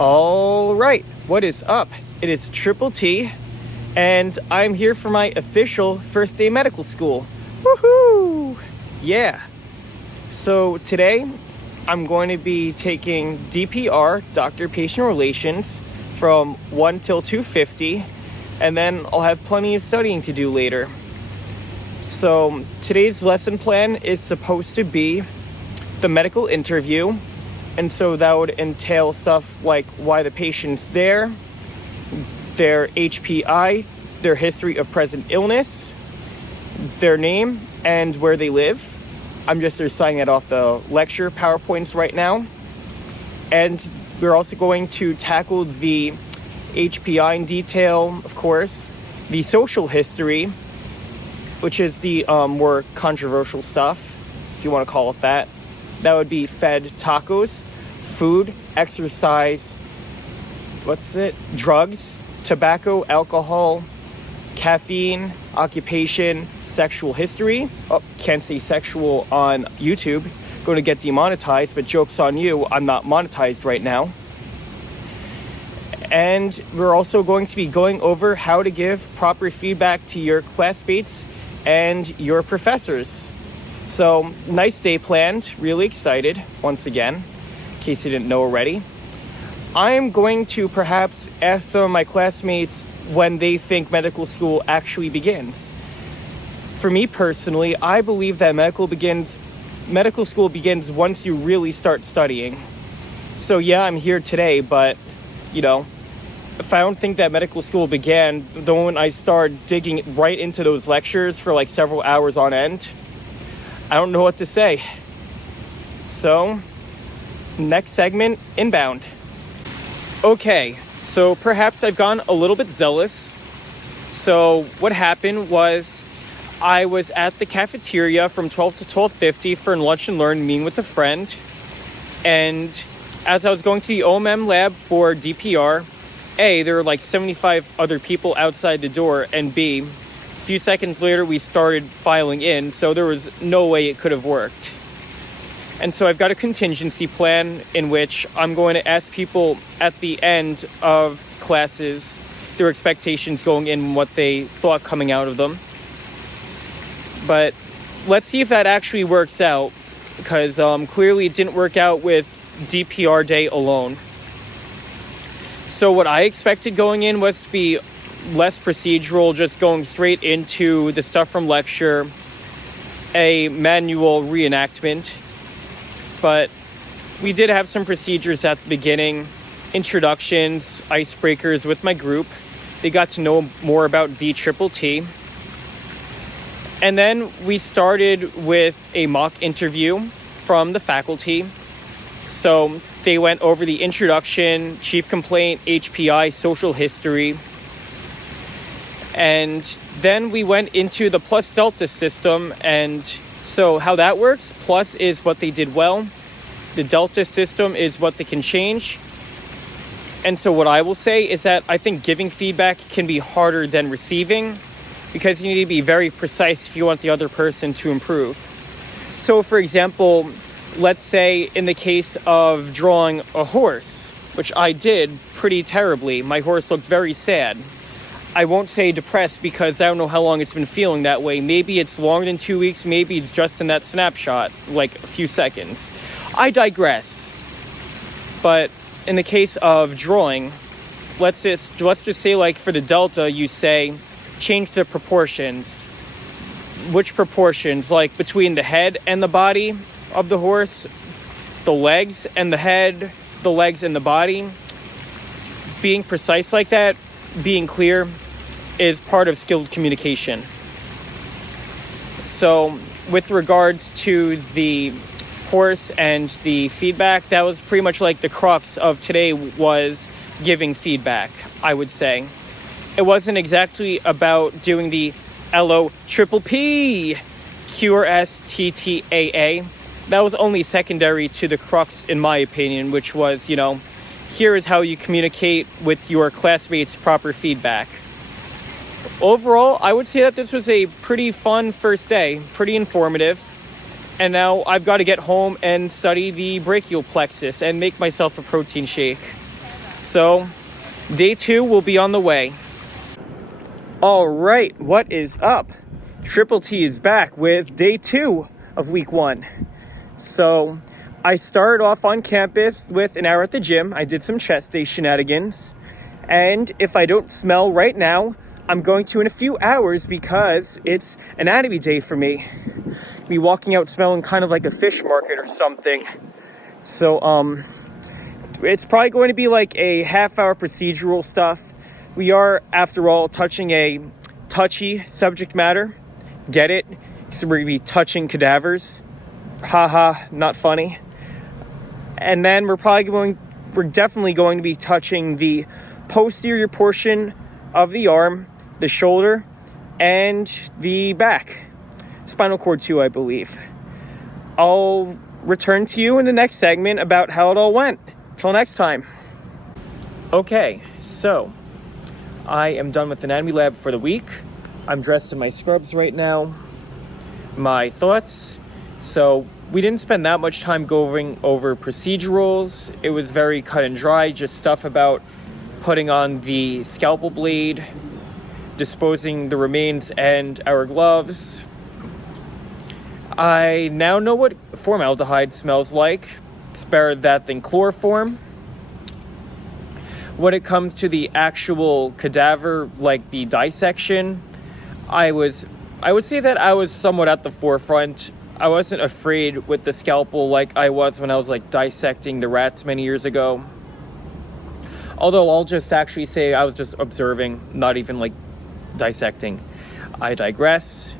All right, what is up? It is Triple T, and I'm here for my official first day medical school. Woohoo! Yeah. So today, I'm going to be taking DPR, Doctor-Patient Relations, from 1 till 2:50, and then I'll have plenty of studying to do later. So today's lesson plan is supposed to be the medical interview, and so that would entail stuff like why the patient's there, their HPI, their history of present illness, their name, and where they live. I'm just reciting that off the lecture PowerPoints right now. And we're also going to tackle the HPI in detail, of course, the social history, which is the more controversial stuff, if you want to call it that. That would be fed tacos, food, exercise, drugs, tobacco, alcohol, caffeine, occupation, sexual history. Oh, can't say sexual on YouTube. Going to get demonetized, but joke's on you, I'm not monetized right now. And we're also going to be going over how to give proper feedback to your classmates and your professors. So, nice day planned, really excited, once again, in case you didn't know already. I'm going to perhaps ask some of my classmates when they think medical school actually begins. For me personally, I believe that medical school begins once you really start studying. So yeah, I'm here today, but, if I don't think that medical school began, the moment I start digging right into those lectures for like several hours on end, I don't know what to say. So, next segment, inbound. Okay, so perhaps I've gone a little bit zealous. So what happened was I was at the cafeteria from 12 to 12:50 for a lunch and learn meeting with a friend. And as I was going to the OMM lab for DPR, A, there were like 75 other people outside the door, and B, a few seconds later we started filing in, so there was no way it could have worked. And so I've got a contingency plan in which I'm going to ask people at the end of classes their expectations going in and what they thought coming out of them. But let's see if that actually works out, because clearly it didn't work out with DPR day alone. So what I expected going in was to be less procedural, just going straight into the stuff from lecture, a manual reenactment. But we did have some procedures at the beginning, introductions, icebreakers with my group. They got to know more about the Triple T. And then we started with a mock interview from the faculty. So they went over the introduction, chief complaint, HPI, social history. And then we went into the plus delta system. And so how that works, plus is what they did well. The delta system is what they can change. And so what I will say is that I think giving feedback can be harder than receiving, because you need to be very precise if you want the other person to improve. So for example, let's say in the case of drawing a horse, which I did pretty terribly. My horse looked very sad. I won't say depressed because I don't know how long it's been feeling that way. Maybe it's longer than 2 weeks. Maybe it's just in that snapshot, like a few seconds. I digress. But in the case of drawing, let's just say, like for the delta, you say, change the proportions. Which proportions? Like between the head and the body of the horse, the legs and the head, the legs and the body. Being precise like that, being clear, is part of skilled communication. So with regards to the horse and the feedback, that was pretty much like the crux of today was giving feedback, I would say. It wasn't exactly about doing the LOPPQRSTTAA. That was only secondary to the crux, in my opinion, which was, here is how you communicate with your classmates proper feedback. Overall, I would say that this was a pretty fun first day, pretty informative. And now I've got to get home and study the brachial plexus and make myself a protein shake. So day 2 will be on the way. All right, what is up? Triple T is back with day 2 of week 1. So I started off on campus with an hour at the gym. I did some chest day shenanigans. And if I don't smell right now, I'm going to in a few hours because it's anatomy day for me. Be walking out smelling kind of like a fish market or something. So it's probably going to be like a half-hour procedural stuff. We are, after all, touching a touchy subject matter. Get it? So we're going to be touching cadavers. Haha, not funny. And then we're definitely going to be touching the posterior portion of the arm, the shoulder, and the back. Spinal cord too, I believe. I'll return to you in the next segment about how it all went. Till next time. Okay, so I am done with anatomy lab for the week. I'm dressed in my scrubs right now. My thoughts. So we didn't spend that much time going over procedurals. It was very cut and dry, just stuff about putting on the scalpel blade, disposing the remains, and our gloves. I now know what formaldehyde smells like. It's better that than chloroform. When it comes to the actual cadaver, like the dissection, I would say that I was somewhat at the forefront. I wasn't afraid with the scalpel like I was when I was like dissecting the rats many years ago. Although I'll just actually say I was just observing, not even like dissecting. I digress.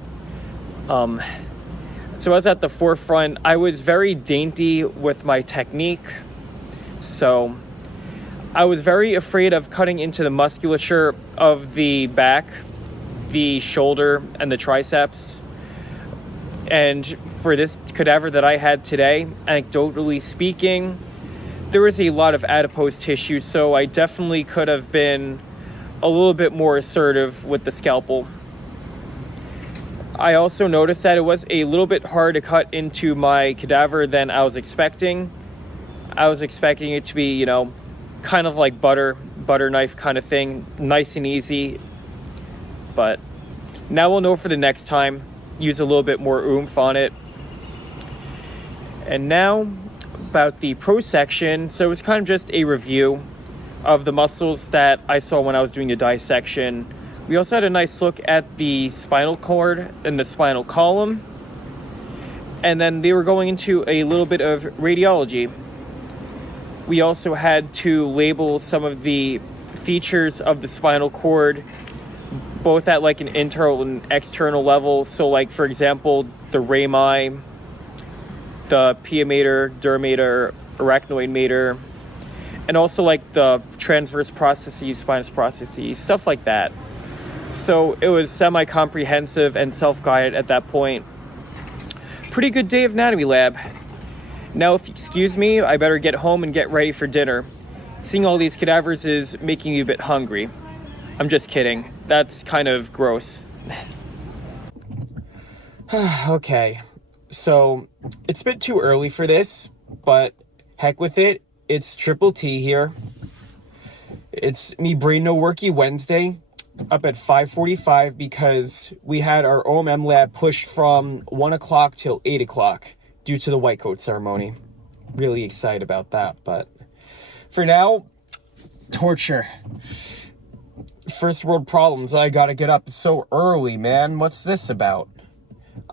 So I was at the forefront. I was very dainty with my technique. So I was very afraid of cutting into the musculature of the back, the shoulder, and the triceps. And for this cadaver that I had today, anecdotally speaking, there was a lot of adipose tissue, so I definitely could have been a little bit more assertive with the scalpel. I also noticed that it was a little bit hard to cut into my cadaver than I was expecting. I was expecting it to be, kind of like butter knife kind of thing, nice and easy. But now we'll know for the next time. Use a little bit more oomph on it. And now about the prosection. So it's kind of just a review of the muscles that I saw when I was doing the dissection. We also had a nice look at the spinal cord and the spinal column. And then they were going into a little bit of radiology. We also had to label some of the features of the spinal cord, both at like an internal and external level. So like, for example, the rami, the pia mater, dura mater, arachnoid mater, and also like the transverse processes, spinous processes, stuff like that. So it was semi-comprehensive and self-guided at that point. Pretty good day of anatomy lab. Now, if you excuse me, I better get home and get ready for dinner. Seeing all these cadavers is making me a bit hungry. I'm just kidding. That's kind of gross. Okay, so it's a bit too early for this, but heck with it. It's Triple T here. It's me brain no worky Wednesday, up at 5:45 because we had our OMM lab pushed from 1 o'clock till 8 o'clock due to the white coat ceremony. Really excited about that, but for now, torture. First world problems. I gotta get up so early, man. What's this about?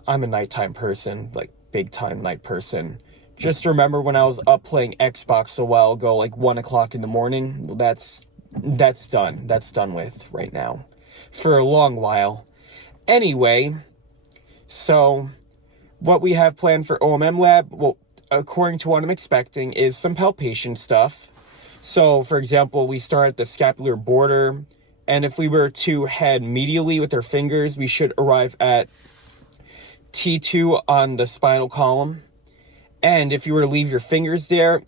I'm a nighttime person, like big time night person. Just remember when I was up playing Xbox a while ago, like 1 o'clock in the morning. That's done. That's done with right now. For a long while. Anyway, so what we have planned for OMM lab, well, according to what I'm expecting, is some palpation stuff. So, for example, we start at the scapular border, and if we were to head medially with our fingers, we should arrive at T2 on the spinal column. And if you were to leave your fingers there,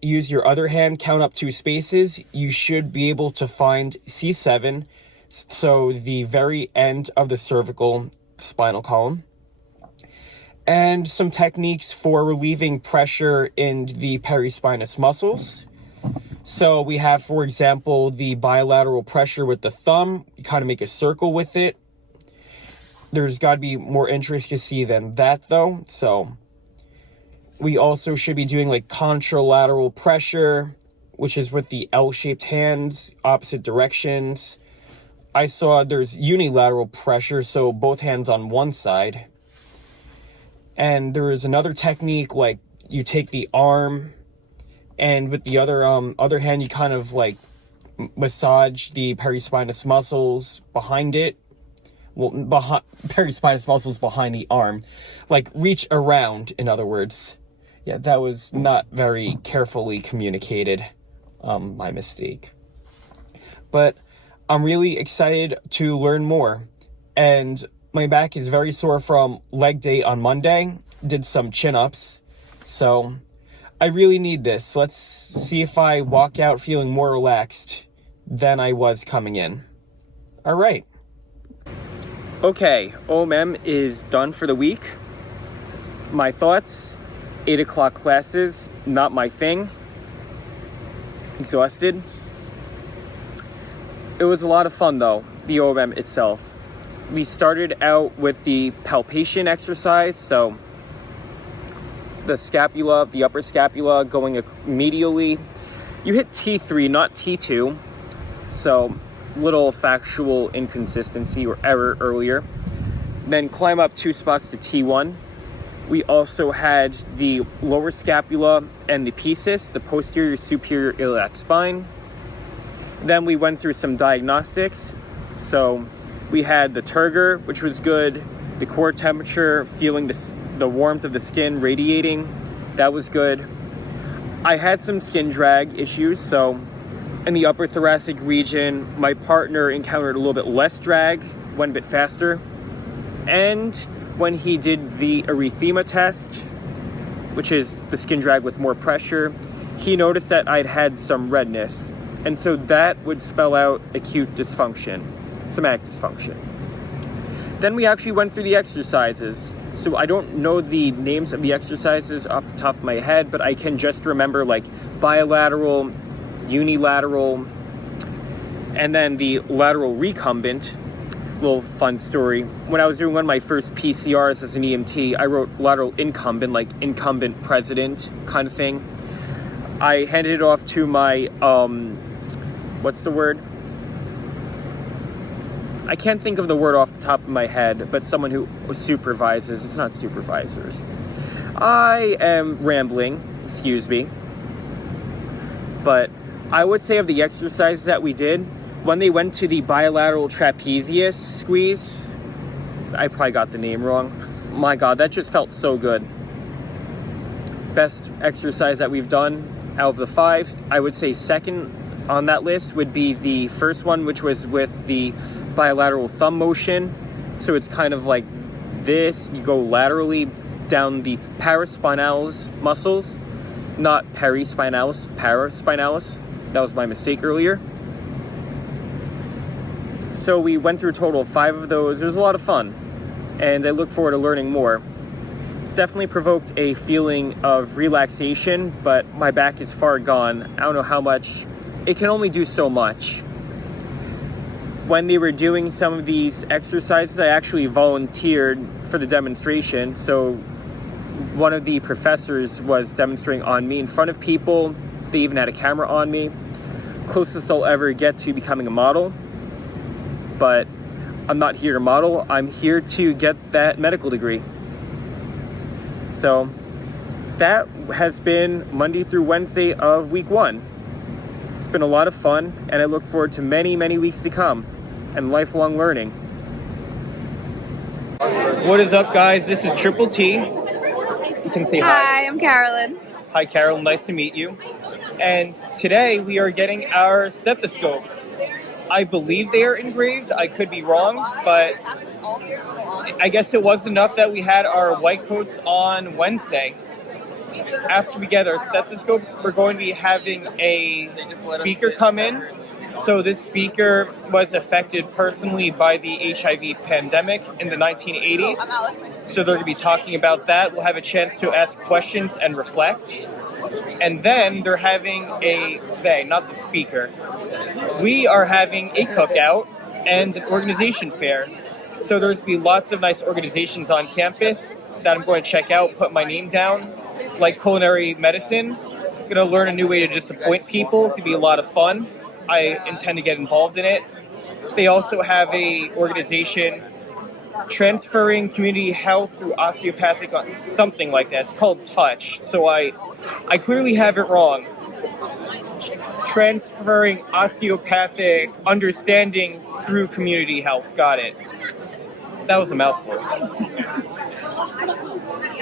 use your other hand, count up 2 spaces, you should be able to find C7, so the very end of the cervical spinal column. And some techniques for relieving pressure in the perispinous muscles. So we have, for example, the bilateral pressure with the thumb. You kind of make a circle with it. There's got to be more intricacy than that, though. So we also should be doing like contralateral pressure, which is with the L-shaped hands, opposite directions. I saw there's unilateral pressure, so both hands on one side. And there is another technique, like you take the arm, and with the other hand, you kind of like massage the perispinous muscles behind it. Well, perispinous muscles behind the arm. Like reach around, in other words. Yeah, that was not very carefully communicated. My mistake. But I'm really excited to learn more. And my back is very sore from leg day on Monday. Did some chin-ups. So I really need this. Let's see if I walk out feeling more relaxed than I was coming in. All right. Okay, OMM is done for the week. My thoughts, 8 o'clock classes, not my thing. Exhausted. It was a lot of fun though, the OMM itself. We started out with the palpation exercise, so the scapula, the upper scapula going medially. You hit T3, not T2, so little factual inconsistency or error earlier. Then climb up 2 spots to T1. We also had the lower scapula and the piscis, the posterior superior iliac spine. Then we went through some diagnostics. So we had the turgor, which was good, the core temperature, feeling the warmth of the skin radiating, that was good. I had some skin drag issues, so in the upper thoracic region, my partner encountered a little bit less drag, went a bit faster. And when he did the erythema test, which is the skin drag with more pressure, he noticed that I'd had some redness. And so that would spell out acute dysfunction, somatic dysfunction. Then we actually went through the exercises. So I don't know the names of the exercises off the top of my head, but I can just remember like bilateral, unilateral, and then the lateral recumbent. Little fun story. When I was doing one of my first PCRs as an EMT, I wrote lateral incumbent, like incumbent president kind of thing. I handed it off to my, what's the word? I can't think of the word off the top of my head, but someone who supervises. It's not supervisors. I am rambling, excuse me. But I would say of the exercises that we did, when they went to the bilateral trapezius squeeze, I probably got the name wrong. My God, that just felt so good. Best exercise that we've done out of the 5, I would say second on that list would be the first one, which was with the bilateral thumb motion. So it's kind of like this, you go laterally down the paraspinalis muscles, not perispinalis, paraspinalis. That was my mistake earlier. So we went through a total of 5 of those. It was a lot of fun, and I look forward to learning more. Definitely provoked a feeling of relaxation, but my back is far gone. I don't know how much. It can only do so much. When they were doing some of these exercises, I actually volunteered for the demonstration. So one of the professors was demonstrating on me in front of people. They even had a camera on me. Closest I'll ever get to becoming a model. But I'm not here to model. I'm here to get that medical degree. So that has been Monday through Wednesday of week 1. It's been a lot of fun, and I look forward to many, many weeks to come and lifelong learning. What is up, guys? This is Triple T. You can say hi. Hi, I'm Carolyn. Hi, Carolyn. Nice to meet you. And today we are getting our stethoscopes. I believe they are engraved. I could be wrong, but I guess it was enough that we had our white coats on Wednesday. After we get our stethoscopes, we're going to be having a speaker come in. So this speaker was affected personally by the HIV pandemic in the 1980s. So they're going to be talking about that. We'll have a chance to ask questions and reflect. And then they're having not the speaker. We are having a cookout and an organization fair. So there's be lots of nice organizations on campus that I'm going to check out, put my name down, like culinary medicine. I'm going to learn a new way to disappoint people. To be a lot of fun. I intend to get involved in it. They also have a organization transferring community health through osteopathic, something like that. It's called Touch. So I clearly have it wrong. Transferring osteopathic understanding through community health. Got it. That was a mouthful.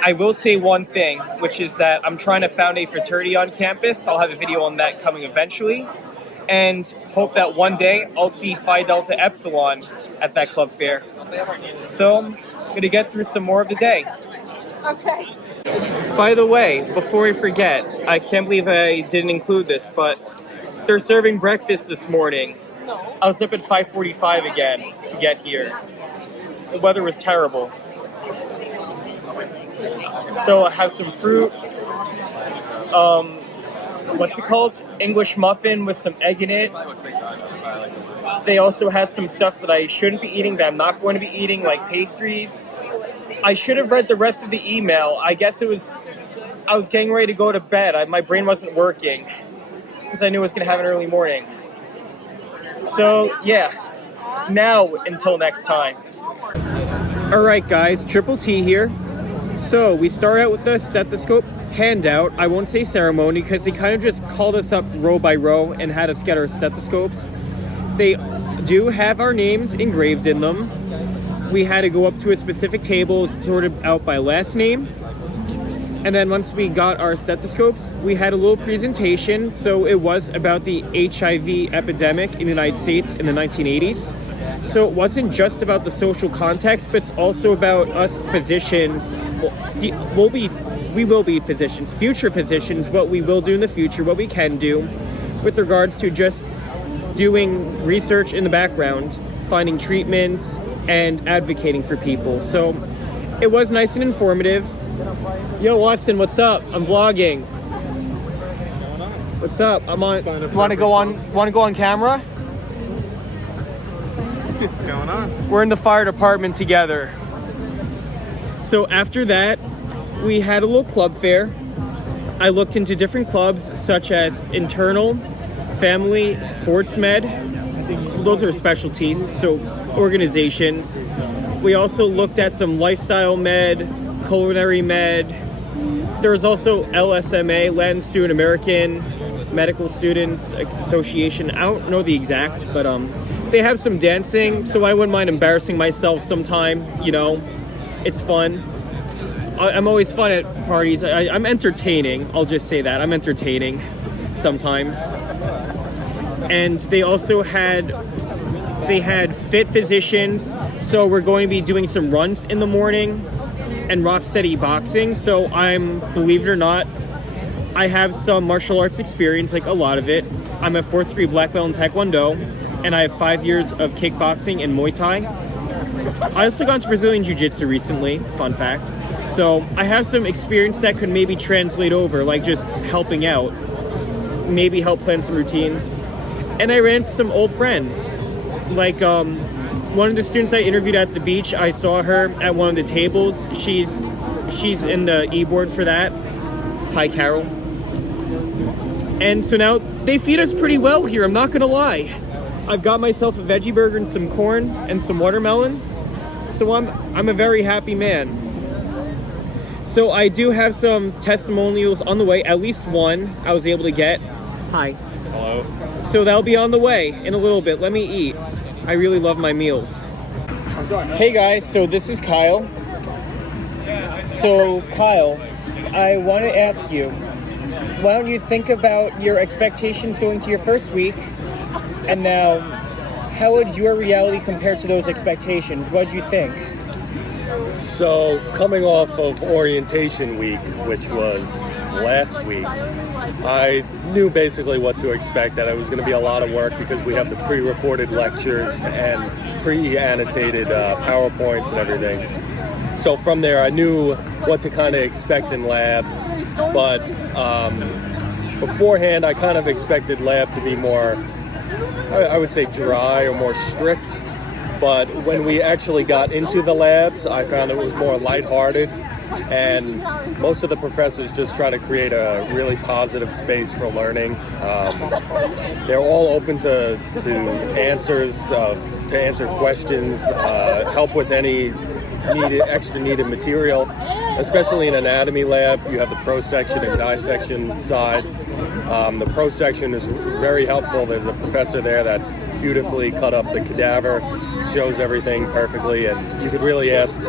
I will say one thing, which is that I'm trying to found a fraternity on campus. I'll have a video on that coming eventually. And hope that one day I'll see Phi Delta Epsilon at that club fair. So I'm going to get through some more of the day. Okay. By the way, before I forget, I can't believe I didn't include this, but they're serving breakfast this morning. I was up at 5:45 again to get here. The weather was terrible. So I have some fruit. What's it called? English muffin with some egg in it. They also had some stuff that I shouldn't be eating, that I'm not going to be eating, like pastries. I should have read the rest of the email. I guess I was getting ready to go to bed. My brain wasn't working because I knew I was going to have an early morning. So, yeah. Now, until next time. Alright guys, Triple T here. So, we start out with the stethoscope handout. I won't say ceremony because they kind of just called us up row by row and had us get our stethoscopes. They do have our names engraved in them. We had to go up to a specific table, sorted out by last name. And then once we got our stethoscopes, we had a little presentation. So it was about the HIV epidemic in the United States in the 1980s. So it wasn't just about the social context, but it's also about us physicians. We will be physicians, future physicians, what we will do in the future, what we can do with regards to just doing research in the background, finding treatments, and advocating for people. So it was nice and informative. Yo, Austin, what's up? I'm vlogging. What's up? I'm on. Want to go on camera? What's going on? We're in the fire department together. So after that, we had a little club fair. I looked into different clubs such as internal, family, sports med. Those are specialties, so organizations. We also looked at some lifestyle med, culinary med. There was also LSMA, Latin Student American Medical Students Association. I don't know the exact, but they have some dancing, so I wouldn't mind embarrassing myself sometime, you know. It's fun. I'm always fun at parties. I'm entertaining. I'll just say that. I'm entertaining sometimes. And they also had fit physicians. So we're going to be doing some runs in the morning and rock steady boxing. So believe it or not, I have some martial arts experience, like a lot of it. I'm a 4th degree black belt in Taekwondo, and I have 5 years of kickboxing and Muay Thai. I also got into Brazilian Jiu-Jitsu recently, fun fact. So I have some experience that could maybe translate over, like just helping out, maybe help plan some routines. And I ran into some old friends. Like one of the students I interviewed at the beach, I saw her at one of the tables. She's in the e-board for that. Hi, Carol. And so now they feed us pretty well here, I'm not gonna lie. I've got myself a veggie burger and some corn and some watermelon. So I'm a very happy man. So I do have some testimonials on the way, at least one I was able to get. Hi. Hello. So that'll be on the way in a little bit. Let me eat. I really love my meals. Hey guys, so this is Kyle. So Kyle, I want to ask you, why don't you think about your expectations going to your first week, and now how would your reality compare to those expectations? What did you think? So, coming off of orientation week, which was last week, I knew basically what to expect, that it was going to be a lot of work because we have the pre-recorded lectures and pre-annotated PowerPoints and everything. So from there, I knew what to kind of expect in lab, but beforehand, I kind of expected lab to be more, I would say, dry or more strict. But when we actually got into the labs, I found it was more lighthearted. And most of the professors just try to create a really positive space for learning. They're all open to answers, to answer questions, help with any extra needed material. Especially in anatomy lab, you have the pro section and dissection side. The pro section is very helpful. There's a professor there that beautifully cut up the cadaver, shows everything perfectly, and you could really ask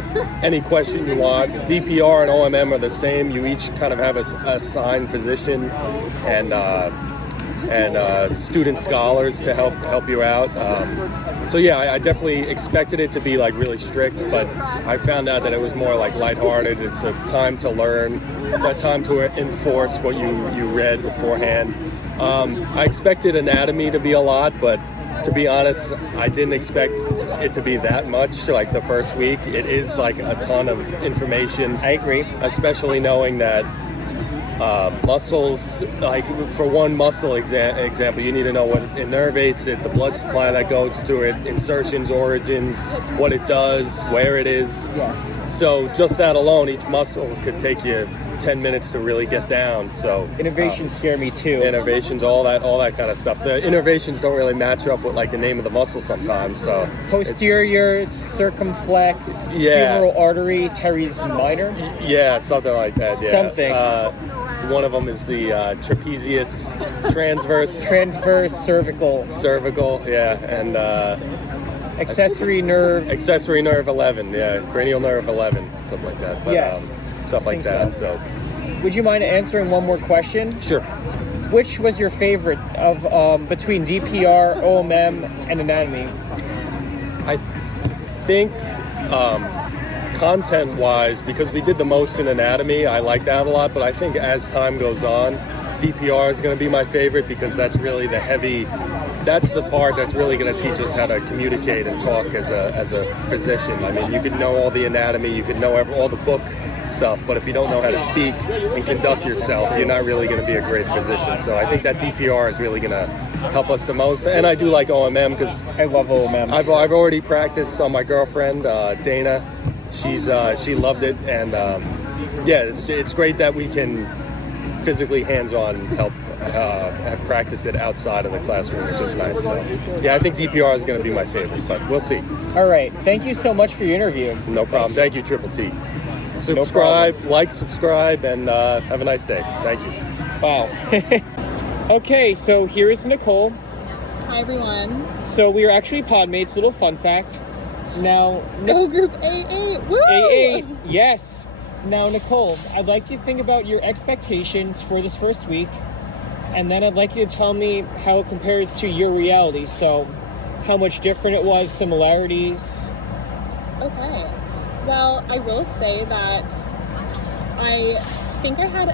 any question you want. DPR and OMM are the same. You each kind of have a assigned physician and student scholars to help you out. So yeah, I definitely expected it to be like really strict, but I found out that it was more like lighthearted. It's a time to learn, a time to enforce what you read beforehand. I expected anatomy to be a lot, but to be honest, I didn't expect it to be that much. Like the first week, it is like a ton of information. I agree. Especially knowing that muscles, like for one muscle example, you need to know what innervates it, the blood supply that goes to it, insertions, origins, what it does, where it is. Yes. So just that alone, each muscle could take you 10 minutes to really get down. So Innervations scare me too. Innervations, all that kind of stuff. The innervations don't really match up with like the name of the muscle sometimes. So posterior circumflex femoral artery teres minor. Yeah, something like that. Yeah. Something. One of them is the trapezius transverse cervical. Yeah, and accessory nerve 11. Yeah, cranial nerve 11, something like that. But, yes. Stuff like that. So, would you mind answering one more question? Sure. Which was your favorite of between DPR, OMM, and anatomy? I think content-wise, because we did the most in anatomy, I like that a lot. But I think as time goes on, DPR is going to be my favorite because that's really that's the part that's really going to teach us how to communicate and talk as a physician. I mean, you could know all the anatomy, you could know all the book stuff, but if you don't know how to speak and conduct yourself, you're not really going to be a great physician. So I think that DPR is really going to help us the most. And I do like OMM because I love OMM. I've already practiced on my girlfriend, Dana. She loved it, and yeah, it's great that we can physically hands-on help practice it outside of the classroom, which is nice. So yeah, I think DPR is going to be my favorite, but we'll see. All right, thank you so much for your interview. No problem. Thank you, Triple T. Subscribe, subscribe, and have a nice day. Thank you. Wow. Okay, so here is Nicole. Hi, everyone. So we are actually podmates. Little fun fact. Now, Go Group AA. Woo! AA, yes. Now, Nicole, I'd like you to think about your expectations for this first week, and then I'd like you to tell me how it compares to your reality. So, how much different it was, similarities. Okay. Well, I will say that I think I had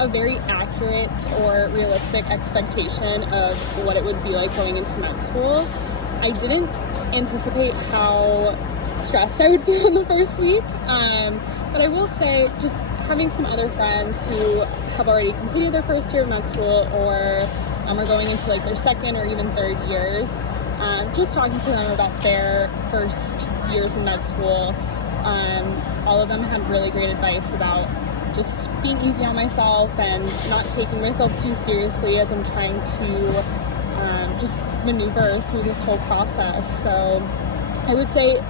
a very accurate or realistic expectation of what it would be like going into med school. I didn't anticipate how stressed I would feel in the first week, but I will say just having some other friends who have already completed their first year of med school or are going into like their second or even third years, just talking to them about their first years in med school, all of them had really great advice about just being easy on myself and not taking myself too seriously as I'm trying to just maneuver through this whole process. So I would say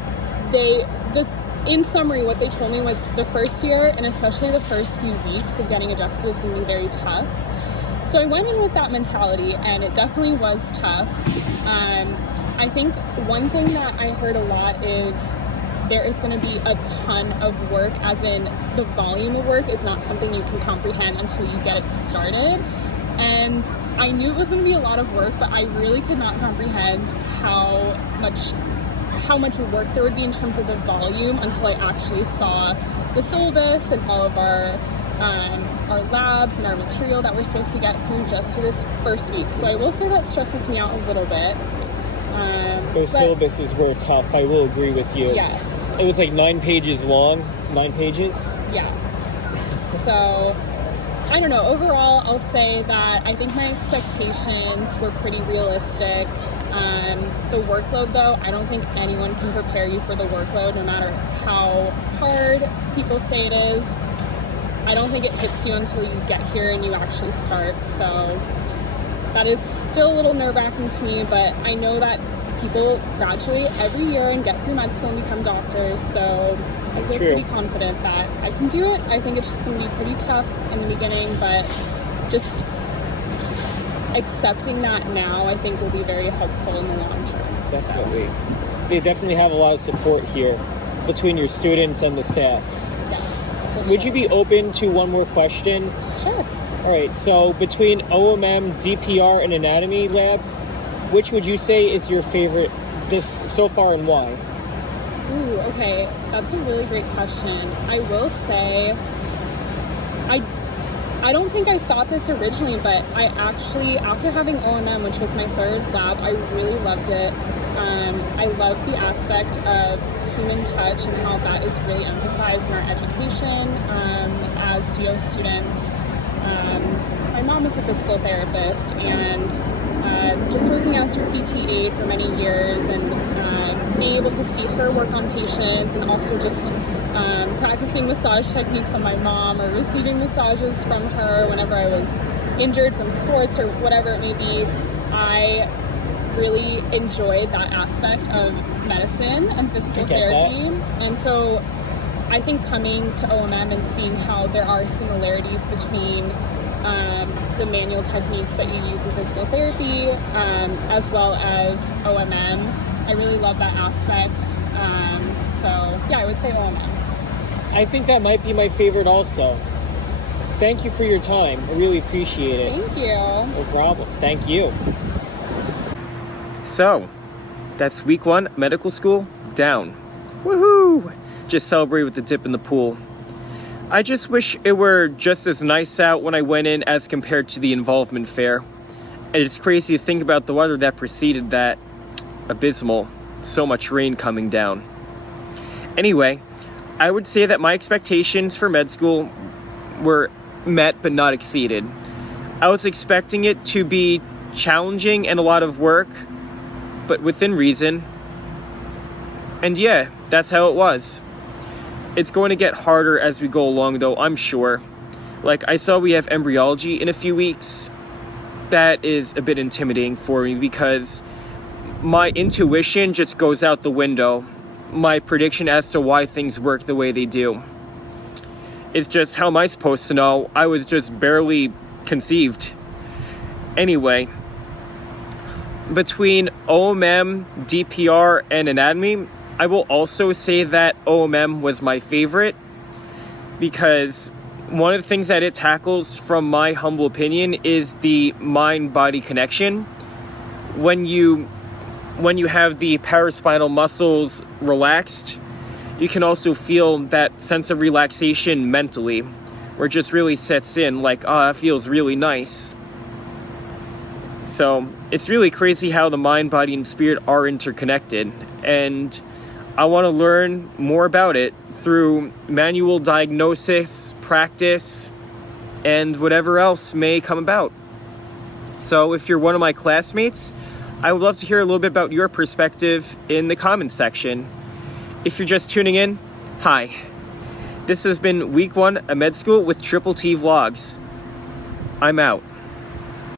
in summary, what they told me was the first year, and especially the first few weeks of getting adjusted, is going to be very tough. So I went in with that mentality, and it definitely was tough. I think one thing that I heard a lot is there is going to be a ton of work, as in the volume of work is not something you can comprehend until you get it started. And I knew it was going to be a lot of work, but I really could not comprehend how much work there would be in terms of the volume until I actually saw the syllabus and all of our labs and our material that we're supposed to get through just for this first week. So I will say that stresses me out a little bit. Those syllabuses were tough. I will agree with you. Yes. It was like 9 pages long. 9 pages? Yeah. So I don't know, overall, I'll say that I think my expectations were pretty realistic. The workload, though, I don't think anyone can prepare you for the workload, no matter how hard people say it is. I don't think it hits you until you get here and you actually start, so that is still a little nerve-wracking to me, but I know that people graduate every year and get through med school and become doctors, so I feel pretty confident that I can do it. I think it's just going to be pretty tough in the beginning, but just accepting that now, I think, will be very helpful in the long term. Definitely. So. You definitely have a lot of support here between your students and the staff. Yes. Would you be open to one more question? Sure. All right, so between OMM, DPR, and anatomy lab, which would you say is your favorite this so far and why? Ooh, okay. That's a really great question. I will say, I don't think I thought this originally, but I actually, after having OMM, which was my third lab, I really loved it. I love the aspect of human touch and how that is really emphasized in our education as DO students. My mom is a physical therapist, and just working as her PTA for many years and being able to see her work on patients and also just practicing massage techniques on my mom or receiving massages from her whenever I was injured from sports or whatever it may be, I really enjoyed that aspect of medicine and physical therapy. And so I think coming to OMM and seeing how there are similarities between the manual techniques that you use in physical therapy as well as OMM, I really love that aspect. So yeah, I would say OMM. I think that might be my favorite also. Thank you for your time. I really appreciate it. Thank you. No problem. Thank you. So, that's week 1 medical school down. Woohoo! Just celebrate with the dip in the pool. I just wish it were just as nice out when I went in as compared to the involvement fair. And it's crazy to think about the weather that preceded that. Abysmal. So much rain coming down. Anyway, I would say that my expectations for med school were met but not exceeded. I was expecting it to be challenging and a lot of work, but within reason. And yeah, that's how it was. It's going to get harder as we go along, though, I'm sure. Like, I saw we have embryology in a few weeks. That is a bit intimidating for me because my intuition just goes out the window. My prediction as to why things work the way they do. It's just, how am I supposed to know? I was just barely conceived. Anyway, between OMM, DPR, and anatomy, I will also say that OMM was my favorite because one of the things that it tackles, from my humble opinion, is the mind-body connection. When you have the paraspinal muscles relaxed, you can also feel that sense of relaxation mentally, where it just really sets in, like, it feels really nice. So, it's really crazy how the mind, body, and spirit are interconnected, and I want to learn more about it through manual diagnosis, practice, and whatever else may come about. So, if you're one of my classmates, I would love to hear a little bit about your perspective in the comments section. If you're just tuning in, hi. This has been week 1 of med school with Triple T Vlogs. I'm out.